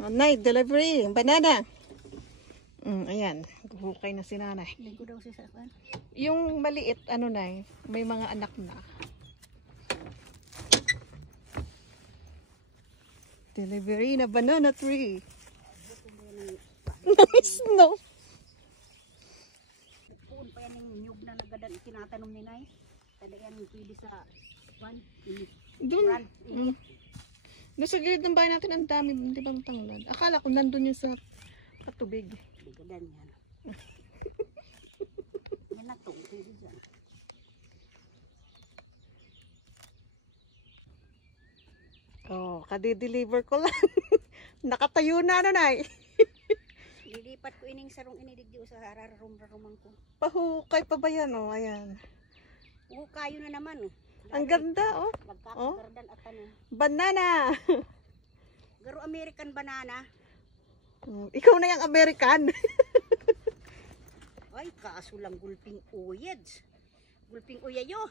Oh, Nay, delivery. Banana. Ayan. Hukay na si nanay. Ligo daw siya sa kan. Yung maliit, ano nay, may mga anak na. Delivery na banana tree. Nice, no? Puun pa yan yung nyug na nagadan tinatanom ni Nay. Kada yan pwede sa kwan. Doon. Doon sa gilid ng bahay natin, ang dami, di ba matanglad? Akala ko nandun yung sa patubig. Bigadan yan. Yan na to. Pwede dyan. Oh, kadi-deliver ko lang. Nakatayo na, ano nay? Lilipat ko ining sarong inidigyo sa hararum-rumang ko. Pahukay pa ba yan, oh? Ayan. Oo, kayo na naman. Ang ganda, oh. Magkakagardan at ano. Banana. Garo American banana. Ikaw na yung American. Ay, kaso lang gulping uyeds. Gulping uyayo.